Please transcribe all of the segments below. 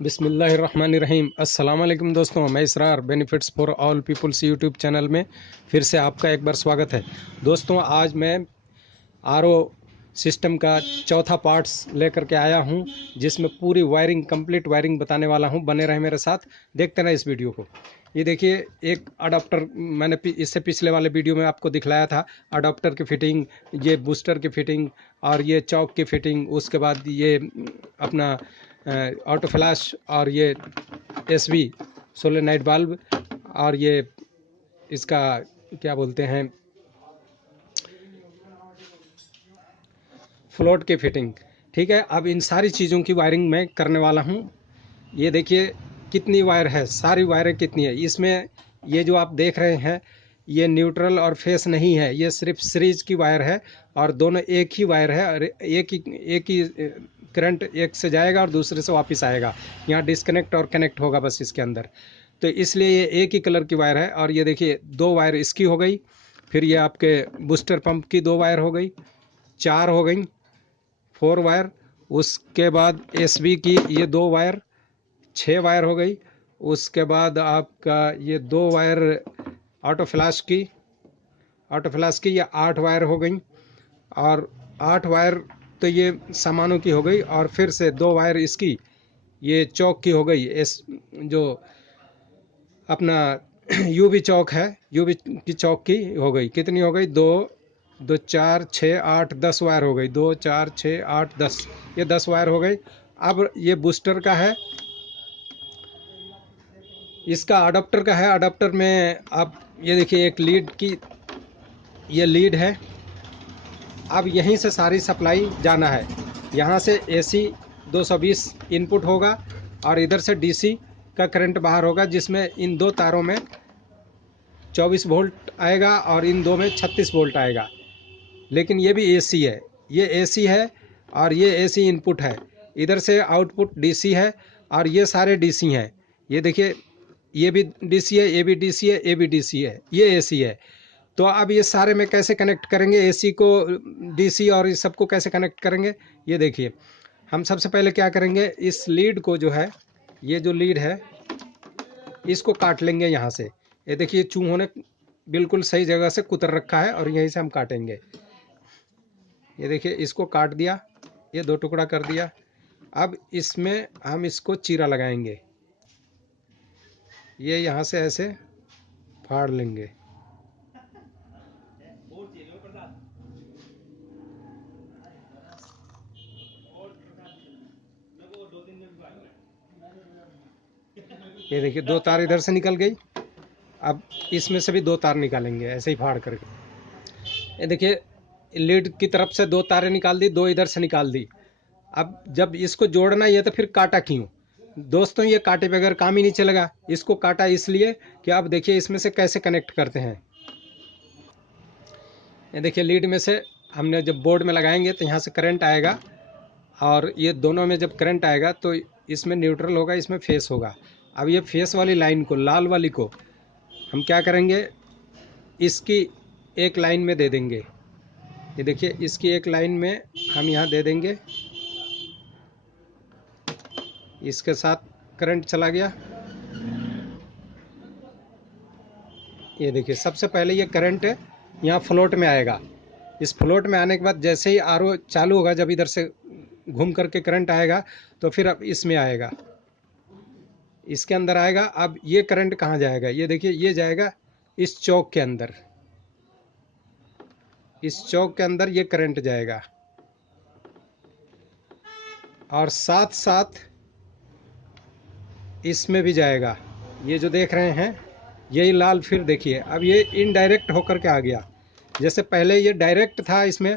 बिस्मिल्लाहिर्रहमानिर्रहीम। अस्सलाम वालेकुम दोस्तों, मैं Israr benefits for all peoples YouTube channel में फिर से आपका एक बार स्वागत है। दोस्तों, आज मैं आरओ सिस्टम का चौथा पार्ट्स लेकर के आया हूं, जिसमें पूरी वायरिंग कंप्लीट वायरिंग बताने वाला हूं। बने रहे मेरे साथ, देखते रहे इस वीडियो को। ये देखिए, एक अडाप्टर मैंने इससे पिछले वाले वीडियो में आपको दिखलाया था। अडाप्टर की फिटिंग, ये बूस्टर की फिटिंग और ये चौक की फिटिंग, उसके बाद ये अपना ऑटो फ्लैश और ये एसवी सोलेनाइड बल्ब और ये इसका क्या बोलते हैं, फ्लोट की फिटिंग। ठीक है, अब इन सारी चीज़ों की वायरिंग मैं करने वाला हूँ। ये देखिए कितनी वायर है, सारी वायरें कितनी है इसमें। ये जो आप देख रहे हैं, ये न्यूट्रल और फेस नहीं है, ये सिर्फ सीरीज की वायर है और दोनों एक ही वायर है और एक ही करंट एक से जाएगा और दूसरे से वापस आएगा। यहाँ डिस्कनेक्ट और कनेक्ट होगा बस इसके अंदर। तो इसलिए ये एक ही कलर की वायर है। और ये देखिए, दो वायर इसकी हो गई, फिर ये आपके बूस्टर पंप की दो वायर हो गई, चार हो गई, फोर वायर। उसके बाद एसबी की ये दो वायर, छः वायर हो गई। उसके बाद आपका ये दो वायर ऑटो फ्लैश की ये आठ वायर हो गई। और आठ वायर तो ये सामानों की हो गई, और फिर से दो वायर इसकी ये चौक की हो गई। इस जो अपना यूवी चौक है, यूवी की चौक की हो गई। कितनी हो गई? दो दो चार छः आठ, 10 वायर हो गई। दो चार छः आठ 10, ये 10 वायर हो गई। अब ये बूस्टर का है, इसका अडाप्टर का है। अडाप्टर में आप ये देखिए, एक लीड की ये लीड है। अब यहीं से सारी सप्लाई जाना है। यहाँ से एसी 220 इनपुट होगा और इधर से डीसी का करंट बाहर होगा, जिसमें इन दो तारों में 24 वोल्ट आएगा और इन दो में 36 वोल्ट आएगा। लेकिन ये भी एसी है, ये एसी है और ये एसी इनपुट है। इधर से आउटपुट डीसी है और ये सारे डीसी हैं। ये देखिए, ये भी डीसी है, ये भी डीसी है, ये भी डीसी है, ये एसी है। तो अब ये सारे में कैसे कनेक्ट करेंगे, एसी को डीसी और इस सबको कैसे कनेक्ट करेंगे? ये देखिए, हम सबसे पहले क्या करेंगे, इस लीड को जो है, ये जो लीड है इसको काट लेंगे यहाँ से। ये देखिए, चूहों ने बिल्कुल सही जगह से कुतर रखा है और यहीं से हम काटेंगे। ये देखिए, इसको काट दिया, ये दो टुकड़ा कर दिया। अब इसमें हम इसको चीरा लगाएंगे, ये यहाँ से ऐसे फाड़ लेंगे। ये देखिए, दो तार इधर से निकल गई। अब इसमें से भी दो तार निकालेंगे ऐसे ही फाड़ करके। ये देखिए, लीड की तरफ से दो तारें निकाल दी, दो इधर से निकाल दी। अब जब इसको जोड़ना ही है तो फिर काटा क्यों? दोस्तों, ये काटे बगैर काम ही नहीं चलेगा। इसको काटा इसलिए कि आप देखिए इसमें से कैसे कनेक्ट करते हैं। ये देखिए, लीड में से हमने जब बोर्ड में लगाएंगे तो यहाँ से करंट आएगा, और ये दोनों में जब करंट आएगा तो इसमें न्यूट्रल होगा, इसमें फेस होगा। अब ये फेस वाली लाइन को, लाल वाली को, हम क्या करेंगे, इसकी एक लाइन में दे देंगे। ये देखिए, इसकी एक लाइन में हम यहाँ दे देंगे। इसके साथ करंट चला गया। ये देखिए, सबसे पहले ये करंट यहाँ फ्लोट में आएगा। इस फ्लोट में आने के बाद जैसे ही आरओ चालू होगा, जब इधर से घूम करके करंट आएगा तो फिर अब इसमें आएगा, इसके अंदर आएगा। अब ये करंट कहाँ जाएगा? ये देखिए, ये जाएगा इस चौक के अंदर, इस चौक के अंदर ये करंट जाएगा। और साथ साथ इसमें भी जाएगा। ये जो देख रहे हैं, यही लाल, फिर देखिए अब ये इनडायरेक्ट होकर के आ गया। जैसे पहले ये डायरेक्ट था, इसमें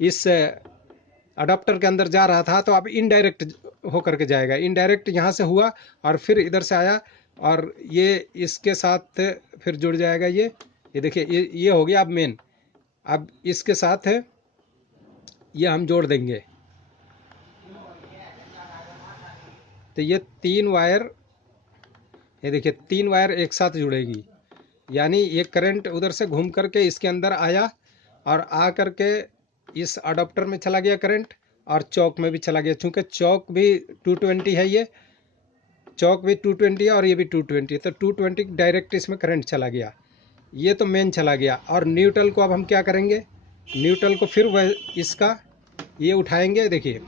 इस अडाप्टर के अंदर जा रहा था, तो अब इनडायरेक्ट होकर के जाएगा। इनडायरेक्ट यहाँ से हुआ और फिर इधर से आया, और ये इसके साथ फिर जुड़ जाएगा। ये देखिए, ये हो गया अब मेन। अब इसके साथ ये हम जोड़ देंगे। तो ये तीन वायर, ये देखिए, तीन वायर एक साथ जुड़ेगी। यानी ये करंट उधर से घूम करके इसके अंदर आया और आ करके इस अडाप्टर में चला गया करंट, और चौक में भी चला गया। चूँकि चौक भी 220 है ये, चौक भी 220 है और ये भी 220 है, तो 220 डायरेक्ट इसमें करंट चला गया। ये तो मेन चला गया। और न्यूट्रल को अब हम क्या करेंगे, न्यूट्रल को फिर वह इसका ये उठाएंगे, देखिए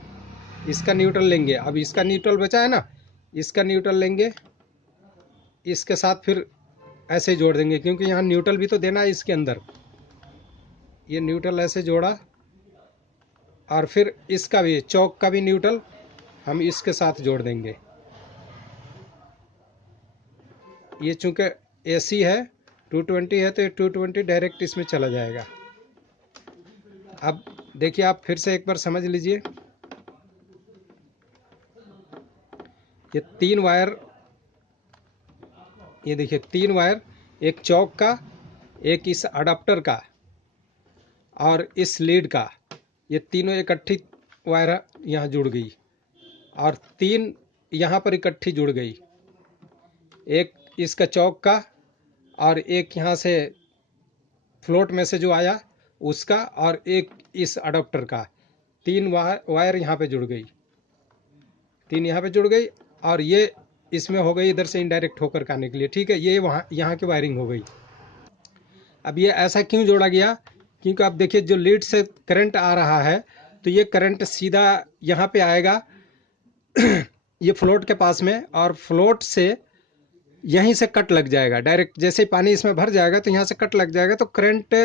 इसका न्यूट्रल लेंगे। अब इसका न्यूट्रल बचा है ना, इसका न्यूट्रल लेंगे, इसके साथ फिर ऐसे ही जोड़ देंगे, क्योंकि यहाँ न्यूट्रल भी तो देना है इसके अंदर। ये न्यूट्रल ऐसे जोड़ा, और फिर इसका भी चौक का भी न्यूट्रल हम इसके साथ जोड़ देंगे। ये चूंकि एसी है, 220 है, तो ये 220 डायरेक्ट इसमें चला जाएगा। अब देखिए आप फिर से एक बार समझ लीजिए, ये 3 वायर, ये देखिए 3 वायर, एक चौक का, एक इस अडाप्टर का और इस लीड का, ये तीनों इकट्ठी वायर यहाँ जुड़ गई और 3 यहाँ पर इकट्ठी जुड़ गई। एक इसका चौक का और एक यहाँ से फ्लोट में से जो आया उसका, और एक इस अडाप्टर का। 3 वायर यहाँ पे जुड़ गई, 3 यहाँ पे जुड़ गई, और ये इसमें हो गई इधर से इनडायरेक्ट होकर के आने के लिए। ठीक है, ये वहाँ यहाँ की वायरिंग हो गई। अब ये ऐसा क्यों जोड़ा गया, क्योंकि आप देखिए जो लीड से करंट आ रहा है, तो ये करंट सीधा यहाँ पे आएगा ये फ्लोट के पास में, और फ्लोट से यहीं से कट लग जाएगा डायरेक्ट। जैसे ही पानी इसमें भर जाएगा तो यहाँ से कट लग जाएगा, तो करंट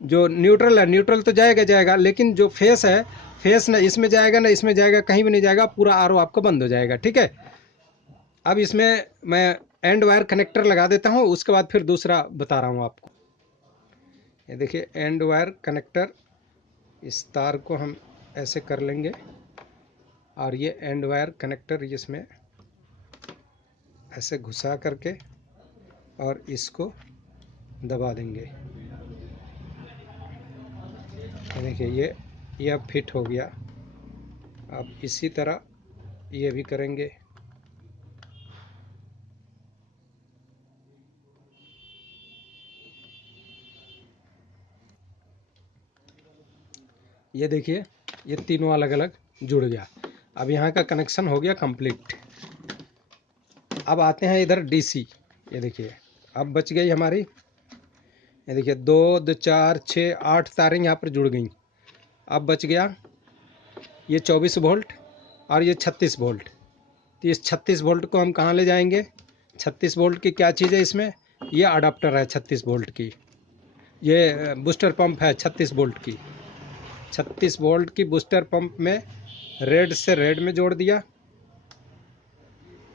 जो न्यूट्रल है, न्यूट्रल तो जाएगा, लेकिन जो फेस है, फेस ना इसमें जाएगा ना इसमें जाएगा, कहीं भी नहीं जाएगा, पूरा आरओ आपको बंद हो जाएगा। ठीक है, अब इसमें मैं एंड वायर कनेक्टर लगा देता हूँ, उसके बाद फिर दूसरा बता रहा हूँ आपको। ये देखिए एंड वायर कनेक्टर, इस तार को हम ऐसे कर लेंगे, और ये एंड वायर कनेक्टर इसमें ऐसे घुसा करके और इसको दबा देंगे। देखिए ये अब फिट हो गया। अब इसी तरह ये भी करेंगे। ये देखिए ये तीनों अलग अलग जुड़ गया। अब यहाँ का कनेक्शन हो गया कंप्लीट। अब आते हैं इधर डीसी। ये देखिए अब बच गई हमारी, ये देखिए 2 2 4 6 8 तारें यहाँ पर जुड़ गई। अब बच गया ये 24 वोल्ट और ये 36 वोल्ट। तो इस 36 वोल्ट को हम कहाँ ले जाएंगे, 36 वोल्ट की क्या चीज़ है इसमें, ये अडाप्टर है 36 वोल्ट की, ये बूस्टर पंप है 36 वोल्ट की। 36 वोल्ट की बूस्टर पंप में रेड से रेड में जोड़ दिया।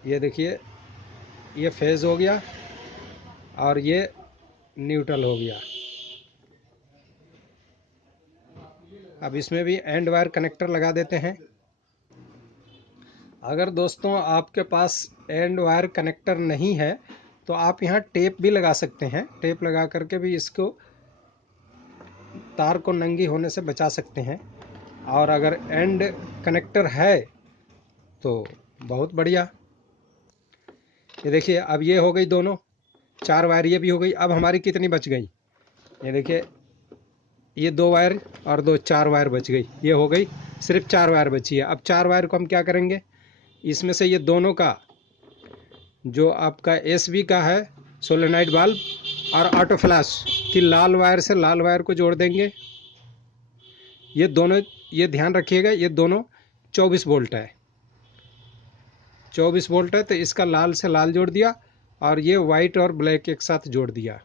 ये देखिए ये फेज हो गया और ये न्यूट्रल हो गया। अब इसमें भी एंड वायर कनेक्टर लगा देते हैं। अगर दोस्तों आपके पास एंड वायर कनेक्टर नहीं है तो आप यहाँ टेप भी लगा सकते हैं। टेप लगा करके भी इसको तार को नंगी होने से बचा सकते हैं। और अगर एंड कनेक्टर है तो बहुत बढ़िया। ये देखिए अब ये हो गई दोनों 4 वायर, ये भी हो गई। अब हमारी कितनी बच गई, ये देखिए ये 2 वायर और 2 4 वायर बच गई। ये हो गई सिर्फ 4 वायर बची है। अब 4 वायर को हम क्या करेंगे, इसमें से ये दोनों का जो आपका एसबी का है सोलेनाइड वाल्व और ऑटो फ्लैश की लाल वायर से लाल वायर को जोड़ देंगे। ये दोनों, ये ध्यान रखिएगा, ये दोनों 24 वोल्ट है, 24 वोल्ट है, तो इसका लाल से लाल जोड़ दिया और ये वाइट और ब्लैक एक साथ जोड़ दिया।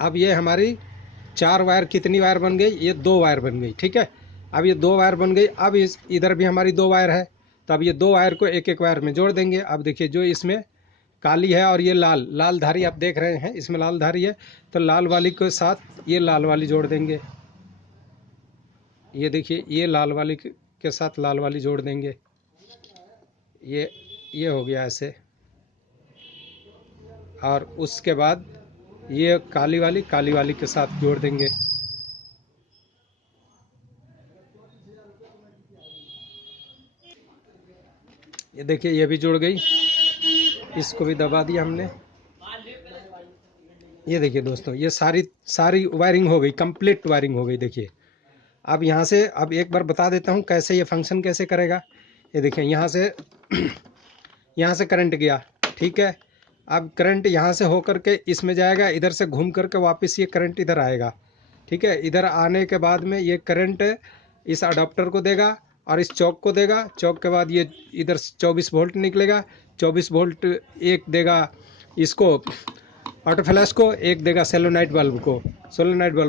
अब ये हमारी 4 वायर कितनी वायर बन गई, ये 2 वायर बन गई। ठीक है, अब ये 2 वायर बन गई। अब इधर भी हमारी 2 वायर है, तो अब ये 2 वायर को एक एक वायर में जोड़ देंगे। अब देखिए जो इसमें काली है और ये लाल, लाल धारी आप देख रहे हैं, इसमें लाल धारी है, तो लाल वाली के साथ ये लाल वाली जोड़ देंगे। ये देखिए ये लाल वाली के साथ लाल वाली जोड़ देंगे। ये हो गया ऐसे। और उसके बाद ये काली वाली के साथ जोड़ देंगे। ये देखिए ये भी जुड़ गई, इसको भी दबा दिया हमने। ये देखिए दोस्तों ये सारी वायरिंग हो गई, कंप्लीट वायरिंग हो गई। देखिए अब यहाँ से अब एक बार बता देता हूँ कैसे ये फंक्शन कैसे करेगा। ये देखिए यहाँ से यहाँ से करंट गया, ठीक है। अब करंट यहाँ से होकर के इसमें जाएगा, इधर से घूम करके वापस ये करंट इधर आएगा, ठीक है। इधर आने के बाद में ये करंट इस अडाप्टर को देगा और इस चौक को देगा। चौक के बाद ये इधर 24 वोल्ट निकलेगा। 24 वोल्ट एक देगा इसको ऑटो फ्लैश को, एक देगा सोलेनोइड बल्ब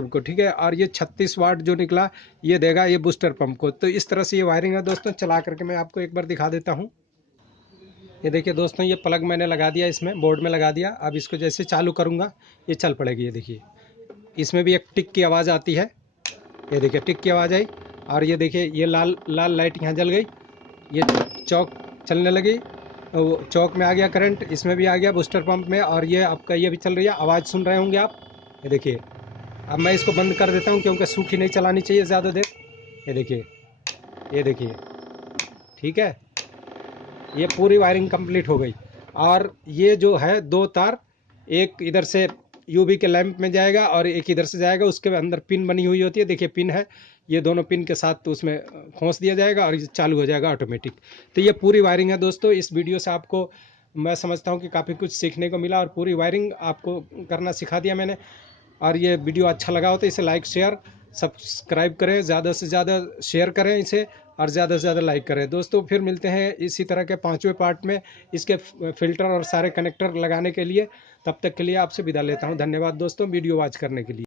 को, ठीक है। और ये 36 वाट जो निकला ये देगा ये बूस्टर पंप को। तो इस तरह से ये वायरिंग है दोस्तों। चला करके मैं आपको एक बार दिखा देता हूँ। ये देखिए दोस्तों, ये प्लग मैंने लगा दिया, इसमें बोर्ड में लगा दिया। अब इसको जैसे चालू करूँगा ये चल पड़ेगी। ये देखिए इसमें भी एक टिक की आवाज़ आती है। ये देखिए टिक की आवाज़ आई और ये देखिए ये लाल लाल लाइट यहाँ जल गई, ये चौक चलने लगी, चौक में आ गया करंट, इसमें भी आ गया बूस्टर पंप में, और ये आपका ये भी चल रही है। आवाज़ सुन रहे होंगे आप। ये देखिए अब मैं इसको बंद कर देता हूँ क्योंकि सूखी नहीं चलानी चाहिए ज़्यादा देर। ये देखिए, ये देखिए, ठीक है। ये पूरी वायरिंग कंप्लीट हो गई। और ये जो है 2 तार, एक इधर से यूवी के लैंप में जाएगा और एक इधर से जाएगा। उसके अंदर पिन बनी हुई होती है, देखिए पिन है। ये दोनों पिन के साथ तो उसमें खोस दिया जाएगा और ये चालू हो जाएगा ऑटोमेटिक। तो ये पूरी वायरिंग है दोस्तों। इस वीडियो से आपको मैं समझता हूँ कि काफ़ी कुछ सीखने को मिला और पूरी वायरिंग आपको करना सिखा दिया मैंने। और ये वीडियो अच्छा लगा हो तो इसे लाइक शेयर सब्सक्राइब करें, ज़्यादा से ज़्यादा शेयर करें इसे और ज़्यादा से ज़्यादा लाइक करें दोस्तों। फिर मिलते हैं इसी तरह के 5वें पार्ट में इसके फ़िल्टर और सारे कनेक्टर लगाने के लिए। तब तक के लिए आपसे विदा लेता हूं। धन्यवाद दोस्तों वीडियो वॉच करने के लिए।